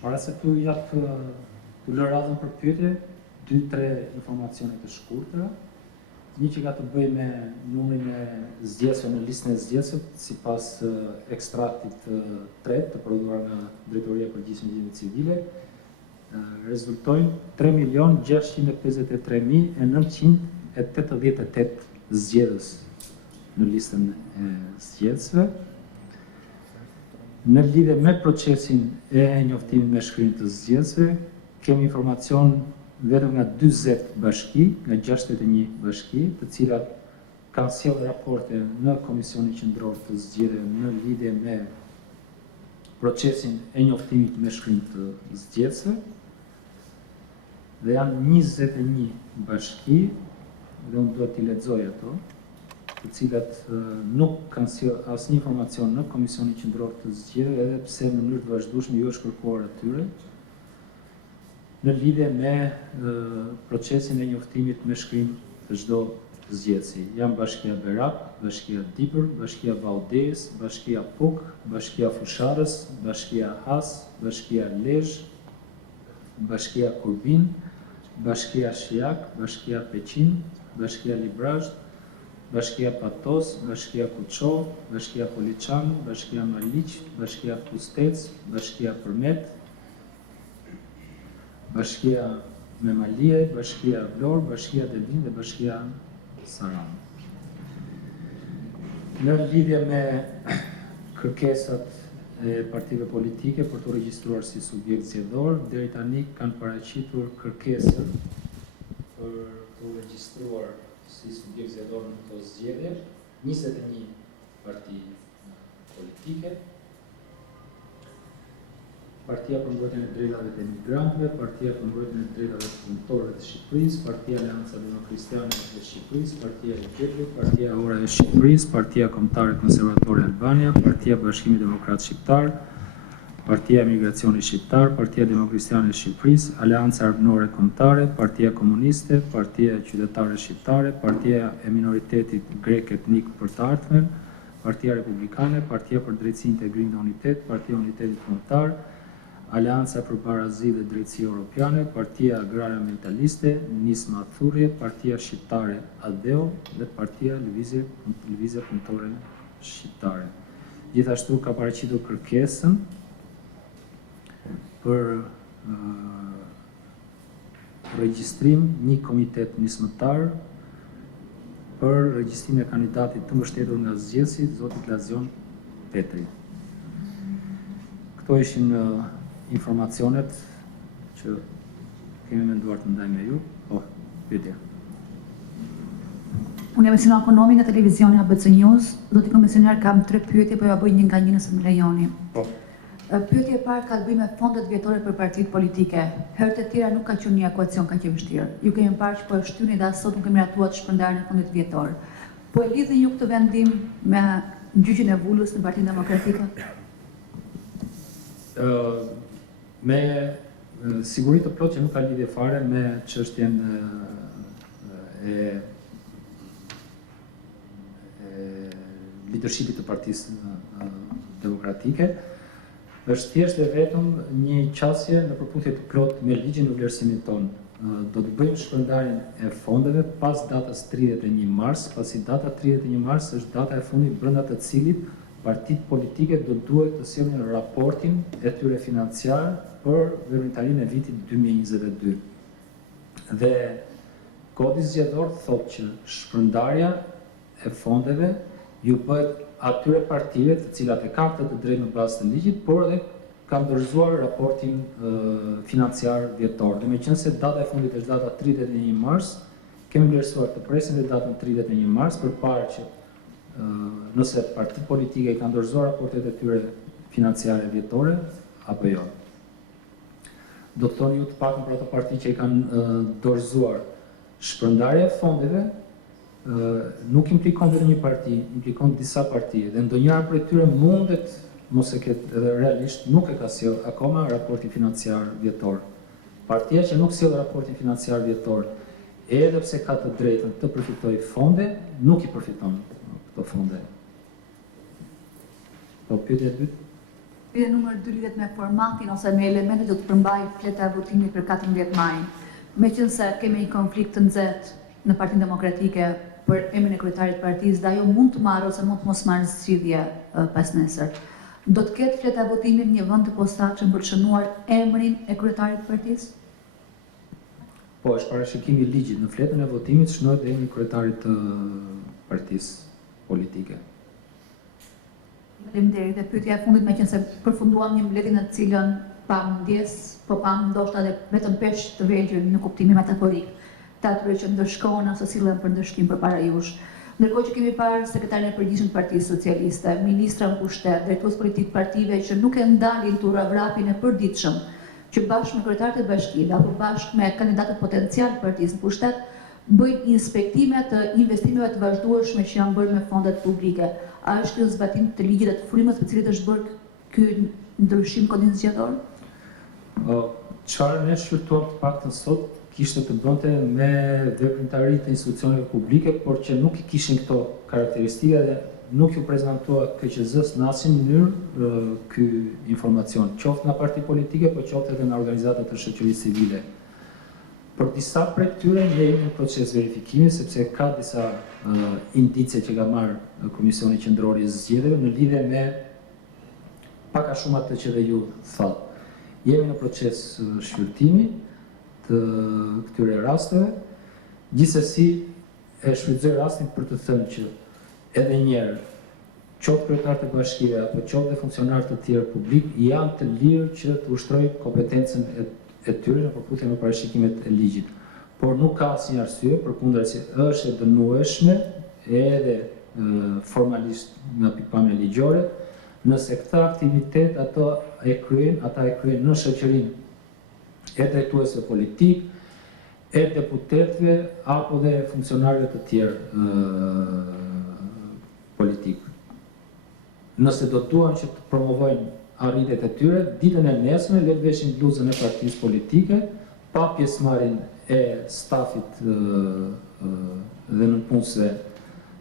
Para se tu lë radhën për pyetje, 2-3 informacione të shkurtra. Një që ka të bëj me numrin e zgjedhësve në listën e zgjedhësve, sipas ekstraktit të tretë të prodhuar nga Drejtoria e Përgjithshme e Gjykimit Civile, rezultojnë 3.653.988 zgjedhës në listën e zgjedhësve. Në lidhje me procesin e njoftimit me shkrim të zgjedhësve, kemi informacion vetëm nga 40 bashki, nga 61 bashki, të cilat kanë sjellë raporte në Komisionin Qendror të Zgjedhjeve në lidhje me procesin e njoftimit me shkrim të zgjedhësve. Dhe janë 21 bashki, dhe unë duhet t'i lexoj ato, të cilat nuk kanë sjellë asnjë informacion në Komisionin Qendror të Zgjedhjeve, edhe pse në mënyrë të vazhdueshme ju është kërkuar atyre, në lidhje me procesin e njoftimit me shkrim të çdo zgjedhësi. Janë Bashkia Berak, Bashkia Dipër, Bashkia Valldes, Bashkia Puk, Bashkia Fusharës, Bashkia Has, Bashkia Lezhë, Bashkia Kurbin, Bashkia Shijak, Bashkia Peqin, Bashkia Librazh, Bashkia Patos, Bashkia Kuçov, Bashkia Poliçan, Bashkia Maliq, Bashkia Kustec, Bashkia Përmet, Bashkia Memalie, Bashkia Vlorë, Bashkia Devin dhe Bashkia Saran. Në lidhje me kërkesat e partive politike për të regjistruar si subjekt zgjedhor, deri tani kanë paraqitur kërkesën për të regjistruar si subjekt zgjedhor në këto zgjedhje 21 parti politike. Partia për mbrojtjen e drejtave të emigrantëve, Partia për mbrojtjen e drejtave të punëtorëve të Shqipërisë, Partia Aleanca Demokristane e Shqipërisë, Partia e Gjeplit, Partia Ora e Shqipërisë, Partia Kombëtare Konservatore Albania, Partia Bashkimi Demokrat Shqiptar, Partia Emigracioni Shqiptar, Partia Demokristane e Shqipërisë, Aleanca Arabnore Kombëtare, Partia Komuniste, Partia Qytetare Shqiptare, Partia e Minoritetit Grek Etnik për të ardhmen, Partia Republikane, Partia për Drejtësi, Integrim dhe Unitet, Partia Unitetit Kombëtar, Aleanca për Barazi dhe Drejtësi Europiane, Partia Agrare Mentaliste, Nisma Thurje, Partia Shqiptare Adeo dhe Partia Lëvizje Punëtore Shqiptare. Gjithashtu ka paraqitur kërkesën për regjistrim një komitet nismëtar për regjistrimin e kandidatit të mbështetur nga zgjedhësi, zotit Lazion Petri. Këto ishin informacionet që kemi menduar të ndajmë me ju. Pyetje. Unë jam Sina Konomi nga televizioni ABC News. Zoti komisioner, kam 3 pyetje, po ja bëj një nga një nëse më lejoni. Pyetja e parë ka të bëjë me fondet vjetore për partitë politike. Herët e tjera nuk ka qenë një ekuacion kaq e vështirë. Ju kemi parë që po e shtyni dhe as sot nuk kemi ratuar shpërndarjen e fondit vjetor. Po e lidhni ju këtë vendim me gjyqin e Vulës në Partinë Demokratike? Me siguri të plot që nuk ka lidhje fare me çështjen e leadershipit të Partisë Demokratike, është thjesht dhe vetëm një qasje në përputhje të plot me ligjin në vlerësimit tonë. Do të bëjmë shpërndarjen e fondeve pas datës 31 mars, pasi data 31 mars është data e fundit brenda të cilit partitë politike do duhet të sjellin raportin e tyre financiar për veprimtarinë e vitit 2022. Dhe Kodi zgjedhor thotë që shpërndarja e fondeve ju bëhet atyre partive të cilat e kanë këtë drejtë në bazë të ligjit, por edhe kanë dorëzuar raportin financiar vjetor. Dhe meqense data e fundit është data 31 mars, kemi vlerësuar të presim dhe datën 31 mars përpara që nëse partitë politike i kanë dorëzuar raportet e tyre financiare vjetore apo jo. Do të thoni ju të pakën për ato parti që i kanë dorëzuar shpërndarja e fondeve, nuk implikon vetëm një parti, implikon disa parti, dhe ndonjëra prej tyre mundet mos e ketë edhe realisht nuk e ka sjell akoma raportin financiar vjetor. Partia që nuk sjell raportin financiar vjetor, edhe pse ka të drejtën të përfitojë fonde, nuk i përfiton këto fonde. Po pyetja e dytë? Pyetja numër 2 lidhet me formatin ose me elementet që do të përmbajë fleta e votimit për 14 maj. Meqense kemi një konflikt të nxehtë në Partinë Demokratike për emrin e kryetarit të partisë, dhe ajo mund të marrë ose mund të mos marrë zgjidhje pas nesër. Do të ketë fleta e votimit një vend të posaçëm për të shënuar emrin e kryetarit të partisë? Po, është parashikimi i ligjit, në fletën e votimit shënohet emri i kryetarit të partisë politike. Faleminderit. Dhe pyetja e fundit, meqense përfunduam një mbledhje në të cilën pam ndjes, po pam ndoshta edhe vetëm peshë të vegjël në kuptimin metaforik të atyre që ndëshkohen ose sillen për ndëshkim përpara jush. Ndërkohë që kemi parë sekretarin e përgjithshëm të Partisë Socialiste, ministra në pushtet, drejtues politik partive që nuk e ndalin turravrapin e përditshëm, që bashkë me kryetarët e bashkive apo bashkë me kandidatët potencial të partisë në pushtet bëjnë inspektime të investimeve të vazhdueshme që janë bërë me fondet publike. A është kjo zbatim të ligjit dhe të frymës për cilët është bërë ky ndryshim kodizgjator? Çfarë ne shqyrtuam të paktën sot kishte të bënte me veprimtaritë të institucioneve publike, por që nuk i kishin këto karakteristika dhe nuk ju prezantua KQZ-s në asnjë mënyrë ky informacion, qoftë nga parti politike, por qoftë edhe nga organizata të shoqërisë civile. Për disa prej tyre ne jemi në proces verifikimi, sepse ka disa indicie që ka marrë Komisioni Qendror i Zgjedhjeve në lidhje me pak a shumë atë që dhe ju thatë. Jemi në proces shqyrtimi të këtyre rasteve, gjithsesi e shfrytëzoj rastin për të thënë që edhe njerë, qoftë kryetarët e bashkive apo qoftë dhe funksionarët të tjerë publik janë të lirë që të ushtrojnë kompetencën e tyre në përputhje me parashikimet e ligjit. Por nuk ka asnjë arsye, përkundërse është e dënueshme edhe formalisht nga pikpamja ligjore, nëse këta aktivitet ata e kryejnë në shoqërinë e drejtuesve politik, e deputetëve apo dhe funksionarëve të tjerë politik. Nëse do duan që të promovojnë arritjet e tyre, ditën e nesme le të veshin bluzën e partisë politike, pa pjesëmarrjen e stafit dhe nënpunësve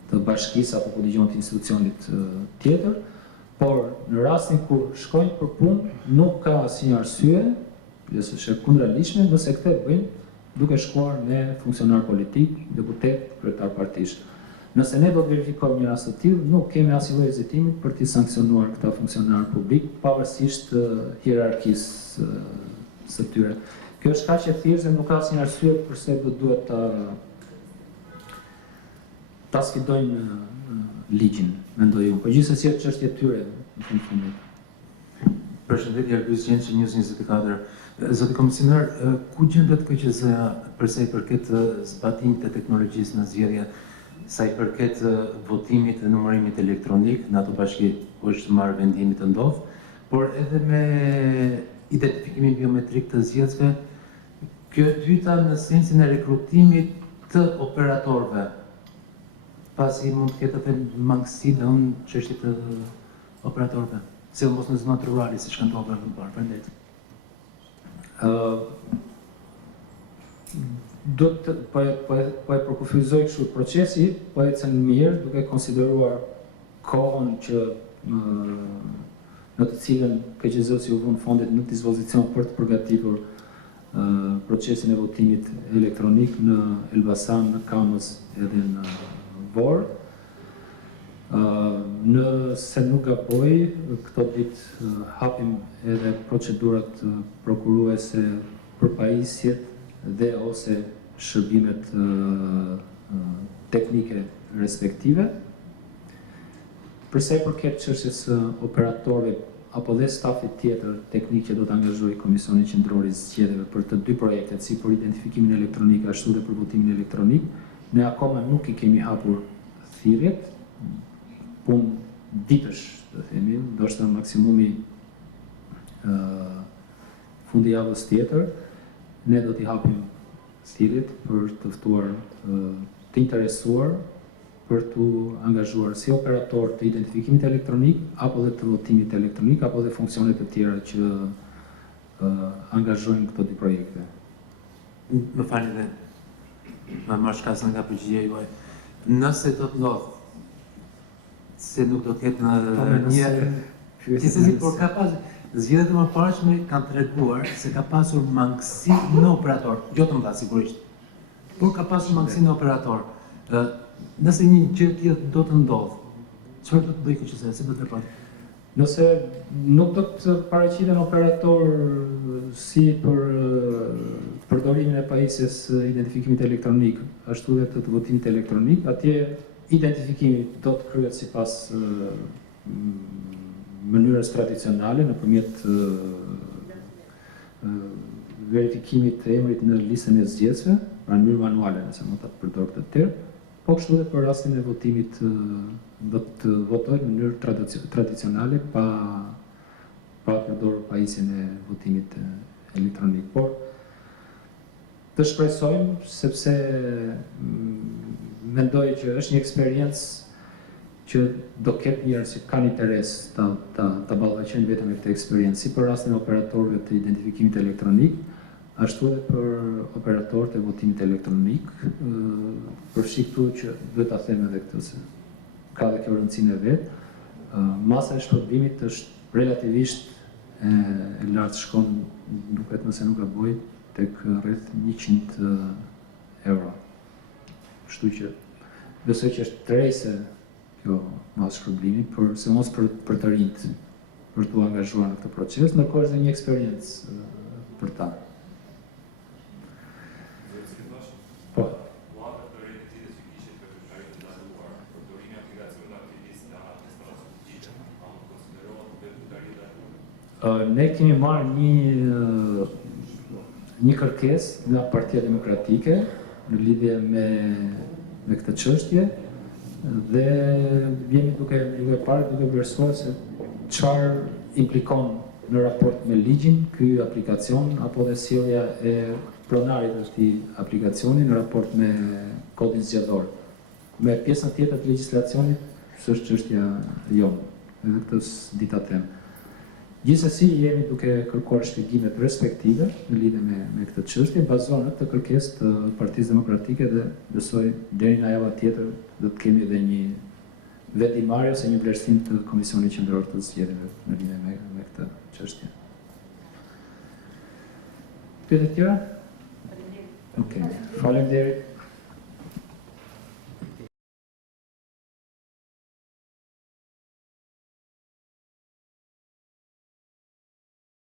të bashkisë apo kolegjion të institucionit tjetër, por në rastin kur shkojnë për punë, nuk ka asnjë arsye, pjesë është e kundërligjshme, nëse këtë bëjnë duke shkuar me funksionar politik, deputet, kryetar partish. Nëse ne do të verifikojmë një rast të tillë, nuk kemi asnjë lloj hezitimi për të sankcionuar këta funksionar publik, pavarësisht hierarkisë së tyre. Kjo është kaq e thjeshtë dhe nuk ka asnjë arsye pse do duhet ta sfidojnë ligjin, mendoj unë. Po gjithsesi është çështje e tyre në fund fundit. Përshëndetje, Argyll Gjençi, News 24. Zoti komisioner, ku gjendet KQZ-ja përsa i përket zbatimit të teknologjisë në zgjedhje, sa i përket votimit dhe numërimit elektronik, në ato bashki ku është marrë vendimi të ndodhë, por edhe me identifikimin biometrik të zgjedhësve, kjo e dyta në sensin e rekrutimit të operatorëve, pasi mund të ketë atë mangësi dhe unë çështje të operatorëve, se mos në zonat rurale, si shkënë të operatorë në parë, përndet. Po e përkufizoj kështu procesi, po e cënë mirë, duke konsideruar kohën që në të cilën KQZ-si u vënë fondet në dispozicion për të përgatitur procesin e votimit elektronik në Elbasan, në Kamës edhe në Vorë. Nëse nuk gaboj, këto ditë hapim edhe procedurat prokuruese për pajisjet dhe ose shërbimet teknike respektive. Përsa i përket çështjes operatorëve apo dhe stafit tjetër teknik që do të angazhojë Komisioni Qendror i Zgjedhjeve për të dy projektet, si për identifikimin elektronik ashtu dhe për votimin elektronik, ne akoma nuk i kemi hapur thirrjet, punë ditësh, të themi, ndoshta maksimumi fundi javës tjetër, ne do t'i hapim thirrjet për të ftuar të interesuar për të angazhuar si operator të identifikimit elektronik, apo dhe të votimit elektronik, apo dhe funksionet të tjera që angazhojnë këto dy projekte. Më falni dhe më marrë shkasën nga përgjigja juaj. Nëse do të ndodhë, se nuk do të ketë në një... Gjithsesi, por ka pas zgjedhjet e mëparshme kanë treguar se ka pasur mangësi në operator, jo të mëdha sigurisht. Por ka pasur mangësi në operator. Nëse një gjë tjetër do të ndodh, çfarë do të bëj KQS, si do të veprojë? Nëse nuk do të paraqiten operator si për përdorimin e pajisjes identifikimit elektronik, ashtu dhe të votimit elektronik, atje identifikimi do të kryhet sipas mënyrës tradicionale nëpërmjet verifikimit të emrit në listën e zgjedhësve, pra në mënyrë manuale, nëse mund ta përdor këtë term, po kështu dhe për rastin e votimit do të votojë në mënyrë tradicionale pa përdorur pajisjen e votimit elektronik. Por të shpresojmë, sepse mendoj që është një eksperiencë që do ketë njerëz që kanë interes ta ballafaqojnë vetëm me këtë eksperiencë, si për rastin e operatorëve të identifikimit elektronik, ashtu edhe për operatorët e votimit elektronik. Përfshi këtu që duhet ta them edhe këtë se ka dhe kjo rëndësinë e vet. Masa e shpërblimit është relativisht e lartë, shkon, duket nëse nuk gaboj, tek rreth 100 euro. Kështu që besoj që është tërheqëse kjo masë shpërblimi, se mos për të rinjt, për të angazhuar në këtë proces, ndërkohë është dhe një eksperiencë për ta. Po. Ne kemi marrë një kërkesë nga Partia Demokratike në lidhje me këtë çështje dhe jemi duke vlerësuar se çfarë implikon në raport me ligjin ky aplikacion apo dhe sjellja e pronarit të këtij aplikacioni në raport me kodin zgjedhor. Me pjesën tjetër të legjislacionit, s'është çështja jonë, edhe këtë s'di ta them. Gjithsesi jemi duke kërkuar shpjegimet respektive në lidhje me këtë çështje, bazuar në këtë kërkesë të Partisë Demokratike dhe besoj deri në java tjetër do të kemi edhe një vendimarrje ose një vlerësim të Komisionit Qendror të Zgjedhjeve në lidhje me këtë çështje. Pyetje tjera? Okej. Faleminderit.